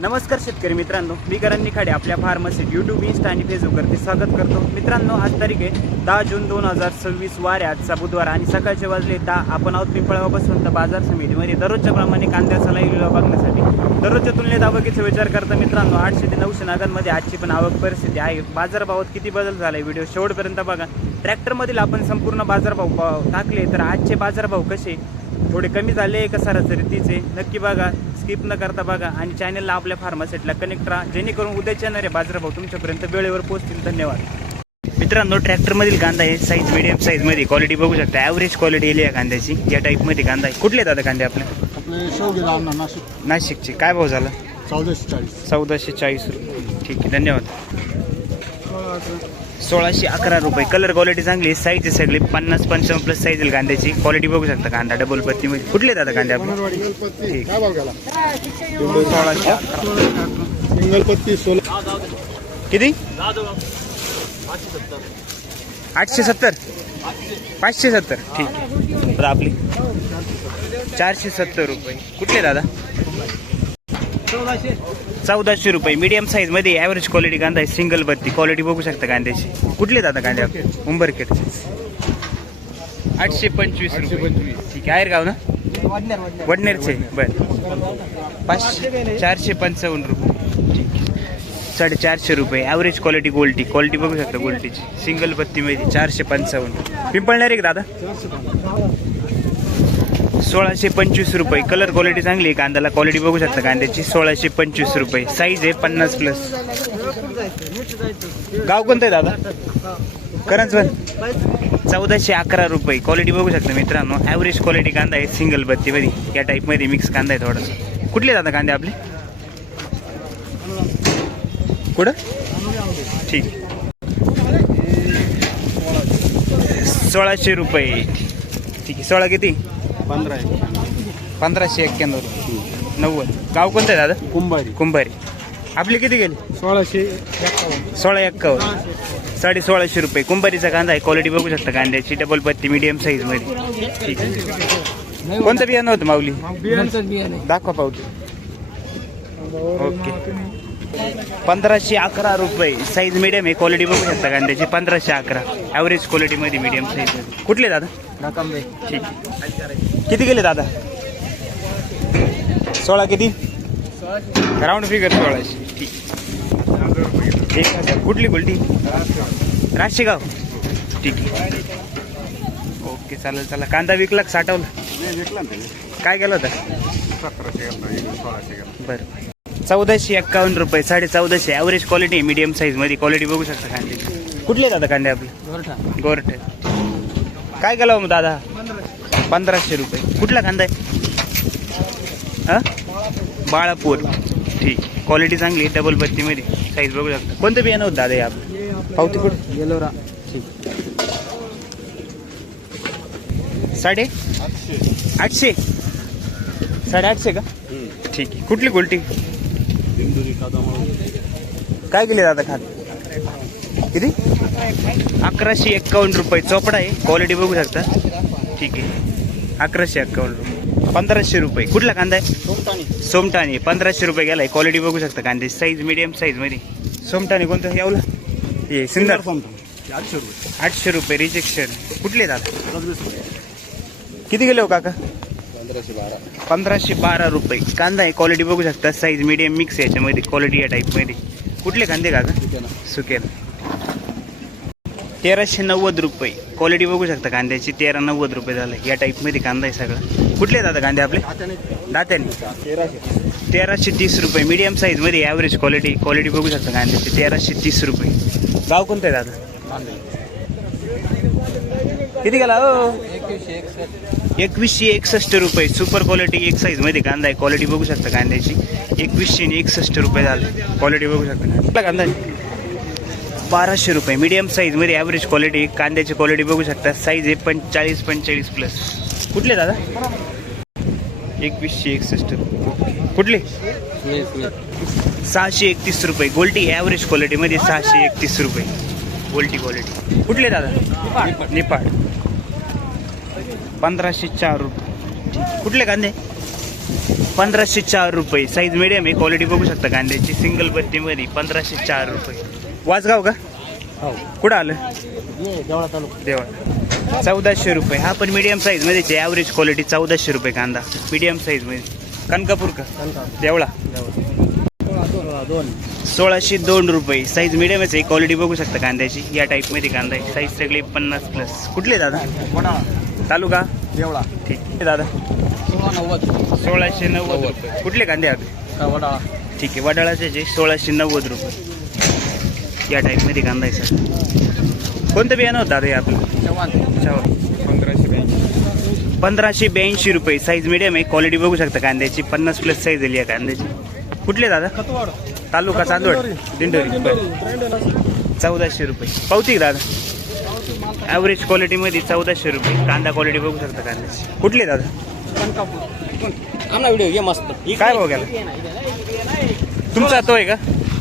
नमस्कार शेतकरी मित्रांनो, मी करण निखाडे आपल्या फार्मसीत यूट्यूब, इंस्टा आणि फेसबुकवरती स्वागत करतो. मित्रांनो, आज तारीख आहे 10 जून 2026 वार आहे. आजचा बुधवार आणि सकाळचे वाजले 10. आपण आहोत पिंपळगावपासून तर बाजार समितीमध्ये दररोजच्या प्रमाणे कांद्याचा लाईव्ह बघण्यासाठी. दररोजच्या तुलनेत आवकीचा विचार करता मित्रांनो 800 ते 900 नागांमध्ये आजची पण आवक परिस्थिती आहे. बाजारभावात किती बदल झाला आहे व्हिडिओ शेवटपर्यंत बघा. ट्रॅक्टरमधील आपण संपूर्ण बाजारभाव टाकले तर आजचे बाजारभाव कसे थोडे कमी झाले का सरासरी तीचे नक्की बघा. स्किप न करता बघा आणि चॅनलला आपल्या फार्मासेटला कनेक्ट राहा, जेणेकरून उद्याच्या येणारे बाजारभाव तुमच्यापर्यंत वेळेवर पोहोचतील. धन्यवाद. मित्रांनो, ट्रॅक्टरमधील कांदा आहे साईज मीडियम साईजमध्ये. क्वालिटी बघू शकता, ॲव्हरेज क्वालिटी येईल या कांद्याची. या टाईपमध्ये कांदा आहे. कुठले दादा कांदे आपले? नाशिकचे. काय भाव झाला? 1440 रुपये. ठीक आहे, धन्यवाद. 1611 रुपये. कलर क्वालिटी चांगली आहे. साईज आहे सगळी 50-55 प्लस साईज आहे कांद्याची. क्वालिटी बघू शकता. कांदा डबल पत्तीमध्ये. कुठले दादा कांदे आपले? ठीक. 1611 सिंगल पत्ती 16 किती? 870 570. ठीक आहे. तर आपली 470 रुपये. कुठले दादा? 1400 रुपये. मीडियम साईजमध्ये ॲव्हरेज क्वालिटी कांदा आहे. सिंगल बत्ती. क्वालिटी बघू शकता कांद्याची. कुठले दादा कांदे आपले? उंबरखेड. 825 रुपये. ठीक आहे. गाव ना? वडनेरचे. बरं. 455 रुपये. ठीक आहे. 450 रुपये. Average quality गोल्टी. क्वालिटी बघू शकता गोल्टीची. सिंगल बत्तीमध्ये 455. पिंपळनेर एक दादा 1625 रुपये. कलर क्वालिटी चांगली आहे कांद्याला. क्वालिटी बघू शकता कांद्याची. 1625 रुपये. साईज आहे 50 प्लस. गाव कोणतं आहे दादा? करंजवन. 1411 रुपये. क्वालिटी बघू शकता मित्रांनो. ॲव्हरेज क्वालिटी कांदा आहे. सिंगल बत्तीमध्ये या टाईपमध्ये मिक्स कांदा आहे थोडासा. कुठले दादा कांदे आपले? कुठं? ठीक. 1600 रुपये. ठीक आहे. 16 किती? 1591 रुपये. 90. गाव कोणतं आहे दादा? कुंभारी. आपले किती गेले? 1651. 1650 रुपये. कुंभारीचा कांदा आहे. क्वालिटी बघू शकता कांद्याची. डबल पत्ती मीडियम साईजमध्ये. ठीक आहे. कोणतं बियाणं होतं माऊली? दाखवा पावती. ओके. 1511 रुपये. साईज मीडियम आहे. क्वालिटी बघू शकता कांद्याची. 1511. ॲव्हरेज क्वालिटीमध्ये मीडियम साईजमध्ये. कुठले दादा? ठीक. किती गेले दादा? 16 किती? Round figure 1600. ठीक. 1000. कुठली गोल्टी? राशीगाव. ठीक आहे. ओके, चालेल. चला, कांदा विकला साठवला? काय केलं होतं? 1700. बरं. 1451 रुपये. 1450. ॲव्हरेज क्वालिटी आहे मीडियम साईजमध्ये. क्वालिटी बघू शकता कांद्याची. कुठले दादा कांदे आपले? गोरठे. काय केलं मग दादा? 1500 रुपये. कुठला कांदा आहे? हां, बाळापूर. ठीक. क्वालिटी चांगली. डबल बत्तीमध्ये साईज बघू शकता. कोणतं बियाणं होतं दादा? आपलं पावती कुठं? येलोरा. ठीक. 850. 850 का? ठीक आहे. कुठली गोल्टी? काय केले दादा खात? किती? 1151 रुपये. चोपडा आहे. क्वालिटी बघू शकता. ठीक आहे. 1151 रुपये. 1500 रुपये. कुठला कांदा आहे? सोमटाणी. 1500 रुपये गेला आहे. क्वालिटी बघू शकता कांद्याची. साईज मीडियम साईजमध्ये. सोमटाणी कोणतं? यावला हे सिंदर. 800 रुपये. रिजेक्शन. कुठले दादा? किती गेले हो काका? 1512 रुपये. कांदा आहे. क्वालिटी बघू शकता. साईज मीडियम मिक्स आहे याच्यामध्ये. क्वालिटी या टाईपमध्ये. कुठले कांदे काका? सुकेल. 1390 रुपये. क्वालिटी बघू शकता कांद्याची. 1390 रुपये झालं. या टाईपमध्ये कांदा आहे सगळा. कुठले दादा कांदे आपले? दात्याने. 1330 रुपये. मीडियम साईजमध्ये ॲव्हरेज क्वालिटी. क्वालिटी बघू शकता कांद्याची. 1330 रुपये. गाव कोणतं आहे दादा? किती गेला? हो, 2161 रुपये. सुपर क्वालिटी एक साईजमध्ये कांदा आहे. क्वालिटी बघू शकता कांद्याची. 2161 रुपये झाले. क्वालिटी बघू शकता. कुठला कांदा आहे? 1200 रुपये. मीडियम साईजमध्ये ॲव्हरेज क्वालिटी. कांद्याची क्वालिटी बघू शकता. साईज आहे 45 प्लस. कुठले दादा? 2161 रुपये. कुठले? 631 रुपये. गोल्टी ॲव्हरेज क्वालिटीमध्ये 631 रुपये. गोल्टी क्वालिटी. कुठले दादा? नेपाळ. 1504 रुपये. कुठले कांदे? 1504 रुपये. साईज मिडियम आहे. क्वालिटी बघू शकता कांद्याची. सिंगल पत्तीमध्ये 1504 रुपये. वासगाव का? कुठं आलं? देवळा. 1400 रुपये. हा पण मीडियम साईजमध्ये. ॲव्हरेज क्वालिटी 1400 रुपये कांदा मीडियम साईजमध्ये. कनकापूर का? देवळा. 1602 रुपये. साईज मिडियमच आहे. क्वालिटी बघू शकता कांद्याची. या टाईपमध्ये कांदा आहे. साईज सगळी 50+. कुठले दादा? तालुका देवळा. ठीक आहे दादा. 1690 रुपये. कुठले कांदे आपले? ठीक आहे. वडाळाचे जे 1690 रुपये. या टाईपमध्ये कांदा आहे सर. कोणतं बियाणं होतं दादा हे आपलं? चव्हाण. 1582 रुपये. साईज मिडियम आहे. क्वालिटी बघू शकता कांद्याची. 50+ साईज झाली आहे कांद्याची. कुठले दादा? तालुका चांदवड. दिंडोरी. 1400 रुपये. पावती दादा. ॲव्हरेज क्वालिटीमध्ये 1400 रुपये. कांदा क्वालिटी बघू शकता कांद्याची. कुठले दादा? व्हिडिओ घे मस्त. काय भाव गेला तुमचा? तो आहे का?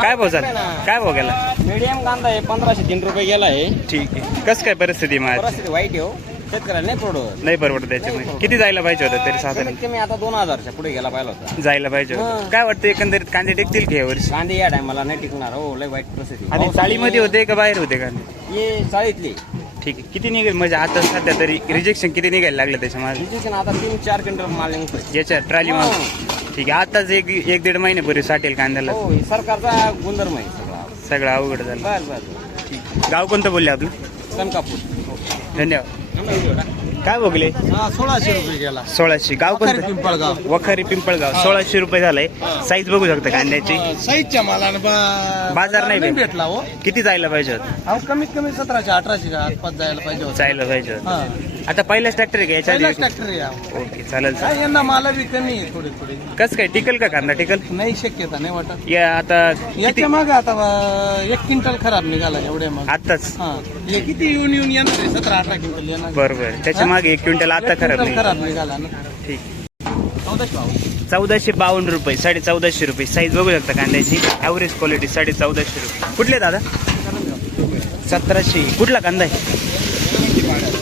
काय भाव झाला? काय भाव गेला? मीडियम कांदा आहे 1503 रुपये गेला आहे. ठीक आहे. कसं काय परिस्थिती माझी? परिस्थिती वाईट आहे हो. शेतकऱ्याला नाही परवडत. नाही परवडत त्याच्यामध्ये. किती जायला पाहिजे होतं तरी साधारण? कमीत कमी आता 2000च्या पुढे गेला पाहिजे होता. जायला पाहिजे होतं. काय वाटतं एकंदरीत कांदे टिकतील की यावर्षी? कांदे या टायमाला नाही टिकणार हो. लय वाईट परिस्थिती. आणि चाळीमध्ये होते का बाहेर होते कांदे? हे चाळीतली. ठीक आहे. किती निघेल म्हणजे आता सध्या तरी रिजेक्शन किती निघायला लागलं त्याच्या माझं? रिजेक्शन आता 3-4 क्विंटल माल निघतोय याच्या ट्रॉली माल. ठीक आहे. आताच एक 1-1.5 महिन्यापूर्वी साठेल कांद्याला. हो. हे सरकारचा गुणधर्म आहे सगळा. सगळं अवघड झालं. बस. ठीक. गाव कोणतं बोलले आपलं? कनकापूर. धन्यवाद. काय बघले? 1600 रुपये गेला. 1600. गाव कोणतं? पिंपळगाव. वखारी पिंपळगाव. 1600 रुपये झालंय. साईज बघू शकता कांद्याची. साईजच्या मालाने बाजार नाही भेटला हो. किती जायला पाहिजे होतं? अहो कमीत कमी 1700-1800 आसपास जायला पाहिजे होतं. जायला पाहिजे होतं. हा. आता पहिलाच ट्रॅक्टर आहे का याच्या आधी? पहिलाच ट्रॅक्टर आहे हा. ओके चालेल. काय यंदा माला बी कमी आहे थोडी थोडी. कसं काय टिकल का कांदा? टिकल नाही शक्यता नाही वाटत. या आता किती? याच्या मागे आता 1 क्विंटल खराब निघाला एवढ्या मागे. आताच? हा. हे किती येऊन येणार आहे? 17-18 क्विंटल येणार. बरोबर. त्याच्या मागे 1 क्विंटल आता खराब नाही. खराब निघाला ना. ठीक. 1452 रुपये. 1450 रुपये. साईज बघू शकता कांद्याची. ॲव्हरेज क्वालिटी 1450 रुपये. कुठले दादा? 1700. कुठला कांदा आहे?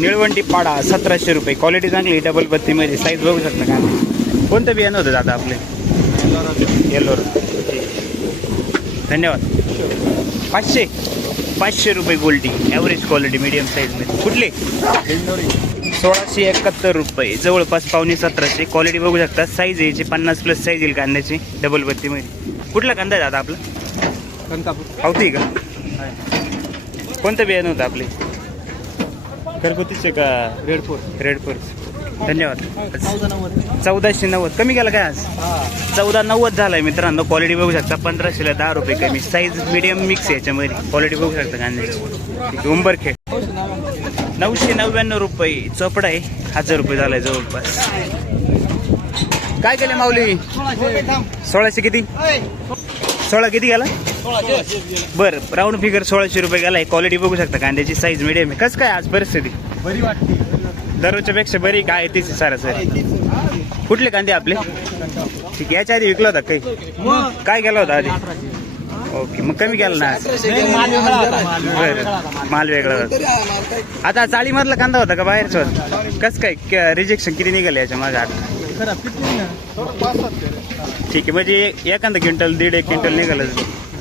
निळवंटी पाडा. 1700 रुपये. क्वालिटी चांगली. डबल पत्तीमध्ये. साईज बघू शकता कांदा. कोणतं बियाणं होतं दादा आपले? येल्लोर. धन्यवाद. 500 रुपये गोल्टी. ॲव्हरेज क्वालिटी मीडियम साईजमध्ये. कुठले? 1671 रुपये. जवळपास 1750. क्वालिटी बघू शकता. साईज यायची 50+ साईज येईल कांद्याची. डबल पत्तीमध्ये. कुठला कांदा आहे दादा आपला? कनकापूर. पावती का? कोणतं बियाणं होतं आपले? घरगुतीचे का? रेडफोर. धन्यवाद. 1490. कमी गेला काय आज? 1490 झालाय मित्रांनो. क्वालिटी बघू शकता. 1500ला 10 रुपये कमी. साईज मीडियम मिक्स आहे याच्यामध्ये. क्वालिटी बघू शकता कांद्याची. उंबरखेड. 999 रुपये. चोपडा आहे. 1000 रुपये झालाय जवळपास. काय केले माऊली? 1600 किती? 16 किती गेला? बरं. राऊंड फिगर 1600 रुपये गेलाय. क्वालिटी बघू शकता कांद्याची. साईज मीडियम आहे. कसं काय आज परिस्थिती? बरी वाटते. दररोजच्या पेक्षा बरी काय तीच सरासरी. कुठले कांदे आपले? ठीक आहे. याच्या आधी विकला होता काही? काय गेला होता आधी? ओके. मग कमी गेला ना आज? बरं. माल वेगळा होता. आता चाळीमधला कांदा होता का बाहेरचा होता? कसं काय रिजेक्शन किती निघाले याच्या मागे आता? ठीक आहे. म्हणजे एखादा क्विंटल 1.5 क्विंटल निघालं.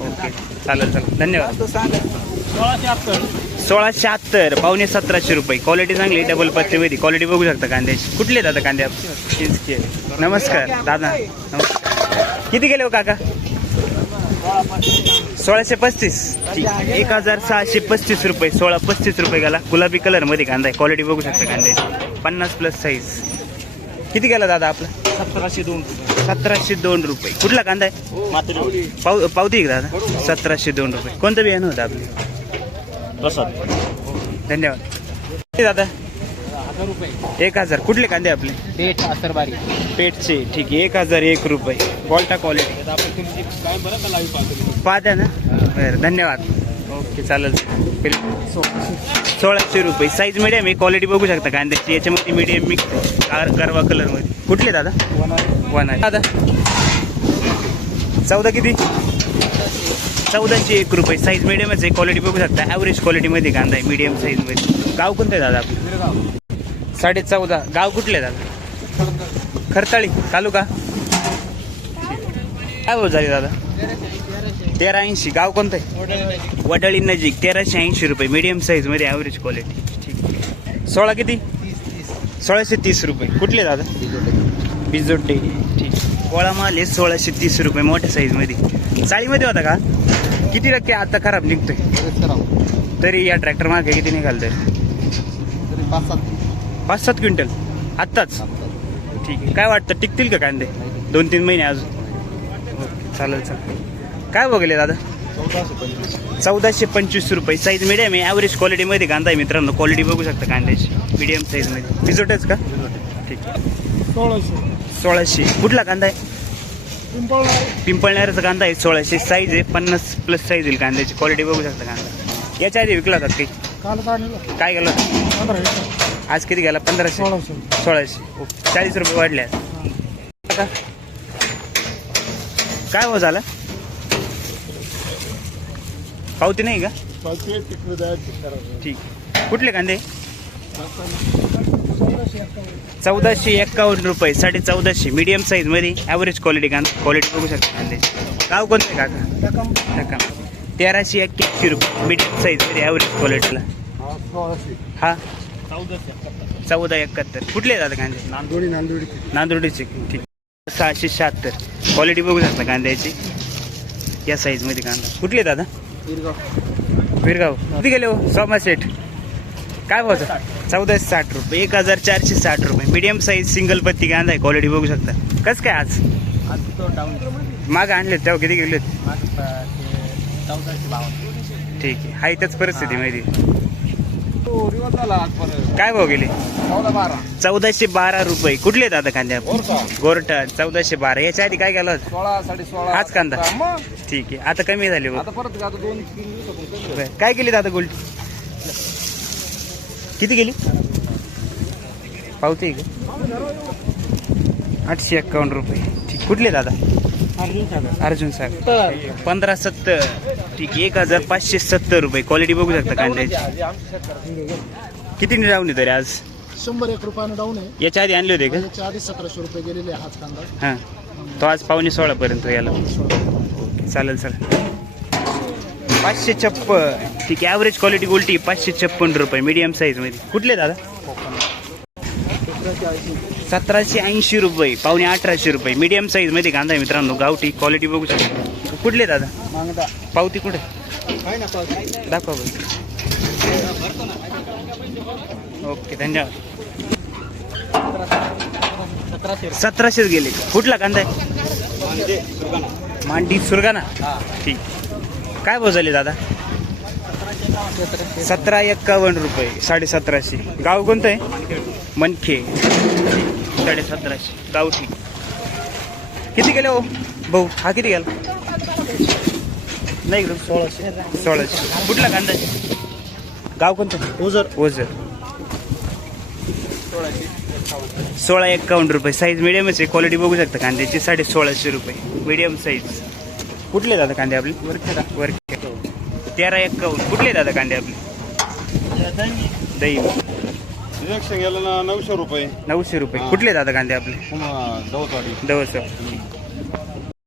ओके चालेल. धन्यवाद. 1670. 1750 रुपये. क्वालिटी चांगली. डबल पत्तीमध्ये. क्वालिटी बघू शकता कांद्याची. कुठले दादा कांदे? नमस्कार दादा. नमस्कार. किती गेले हो काका? 1635. 1635 रुपये. 1635 रुपये गेला. गुलाबी कलर मध्ये कांदा आहे. क्वालिटी बघू शकता कांद्याची. 50+ साईज. किती गेला दादा आपला? 1702 रुपये. कुठला कांदा आहे? पावती का दादा? 1702 रुपये. कोणतं बियाणं होतं आपले? धन्यवाद. किती दादा? 1000. कुठले कांदे आपले? पेठचे. ठीक आहे. 1001 रुपये. बॉल्टा क्वालिटी. पाहत्या ना? बरं. धन्यवाद. ओके चालेल. 1600 रुपये. साईज मिडियम आहे. क्वालिटी बघू शकता कांद्याची. याच्यामध्ये मीडियम मिक्स गरवा कलरमध्ये. कुठले दादा? 1 दादा. 14 किती? 1401 रुपये. साईज मिडियमच आहे. क्वालिटी बघू शकता. ॲव्हरेज क्वालिटीमध्ये कांदा आहे. मीडियम साईजमध्ये. गाव कोणतं आहे दादा आपलं? 14.5. गाव कुठले दादा? खरताळी. तालुका? काय भाव झाले दादा? 1380. गाव कोणतं आहे? वडाळी नजीक. 1380 रुपये मीडियम साईजमध्ये ॲव्हरेज क्वालिटी. ठीक. 16 किती? 1630 रुपये. कुठले दादा? बिजोटे. ठीक. पोळा माल आहे 1630 रुपये मोठ्या साईजमध्ये. चाळीमध्ये होता का? किती टक्के आता खराब निघतोय? तरी या ट्रॅक्टर मागे किती निघाल? 5-7 क्विंटल आत्ताच. ठीक आहे. काय वाटतं टिकतील का कांदे 2-3 महिने अजून? ओके, चालेल चालेल. काय बघले दादा? 1425 रुपये. साईज मिडियम आहे. ॲव्हरेज क्वालिटीमध्ये कांदा आहे मित्रांनो. क्वालिटी बघू शकता कांद्याची मिडियम साईजमध्ये. बिजोटेच का? ठीक. 1600. कुठला कांदा आहे? पिंपळनेरचा कांदा आहे. 1600 साईज आहे. 50+ साईज येईल कांद्याची. क्वालिटी बघू शकता कांदा. याच्या आधी विकला होता काही? काय गेला? आज किती गेला? 1500. 1600. ओके. 40 रुपये वाढले आता. काय भाव झाला? पावती नाही का? ठीक. कुठले कांदे? 1451 रुपये. 1450 मीडियम साईजमध्ये ॲव्हरेज क्वालिटी कांदा. क्वालिटी बघू शकता कांद्याची. गाव कोणतं आहे काका? टक्का. 1381 रुपये मीडियम साईजमध्ये ॲव्हरेज क्वालिटीला. हा 1471. कुठले दादा कांदे? नांदोडीचे. ठीक. 676. क्वालिटी बघू शकता कांद्याची या साईजमध्ये कांदा. कुठले दादा? विरगाव. किती गेले हो सोमा सेट? काय भाव? 1460 रुपये. 1460 रुपये मीडियम साईज सिंगल पत्ती कांदा आहे. क्वालिटी बघू शकता. कसं काय आज मागं आणले तेव्हा किती गेले? ठीक आहे. हाय त्याच परिस्थिती माहिती. काय भाव गेले? 1412 रुपये. कुठले दादा कांद्या? गोरटा. 1412. याच्या आधी काय केलं होतं? 16-16.5 हाच कांदा. ठीक आहे. आता कमी झाले बघ. काय केली दादा गोल्ड? किती गेली? पावती का? 851 रुपये. ठीक. कुठले दादा? अर्जुन सागर. 1570. ठीक. 1570 रुपये. क्वालिटी बघू शकता कांद्याची. किती लावणी तरी आज? 101 रुपयाने डाऊन आहे. याच्या आधी आणले होते का? याच्या आधी 1700 रुपये गेलेले हाच कांदा. हां. तो आज 15:15 पर्यंत याला. चालेल चालेल. 556. ठीक आहे. ॲव्हरेज क्वालिटी गोल्टी 556 रुपये मीडियम साईजमध्ये. कुठले दादा? 1780 रुपये. 1800 रुपये मीडियम साईजमध्ये कांदा आहे मित्रांनो. गावठी. क्वालिटी बघू शकता. कुठले दादा? पावती कुठे? दाखवा बघ. ओके, धन्यवाद. 1700 गेले. कुठला कांदा आहे? मांडी सुरगाणा. ठीक. काय भाव झाले दादा? 1751 रुपये. 1750. गाव कोणतं आहे? मनखे. 1750. गावठी. किती गेले हो भाऊ? हा किती गेला? नाही 1600. कुठला कांदा आहे? गाव कोणतं? ओझर. 1651 रुपये. साईज मिडियमच आहे. क्वालिटी बघू शकता कांद्याची. 1650 रुपये मीडियम साईज. कुठले दादा कांदे आपले? वरखे. 1351. कुठले दादा कांदे आपले? दही. गेलं ना 900 रुपये. 900 रुपये. कुठले दादा कांदे आपले? दवसवाडी. दवस.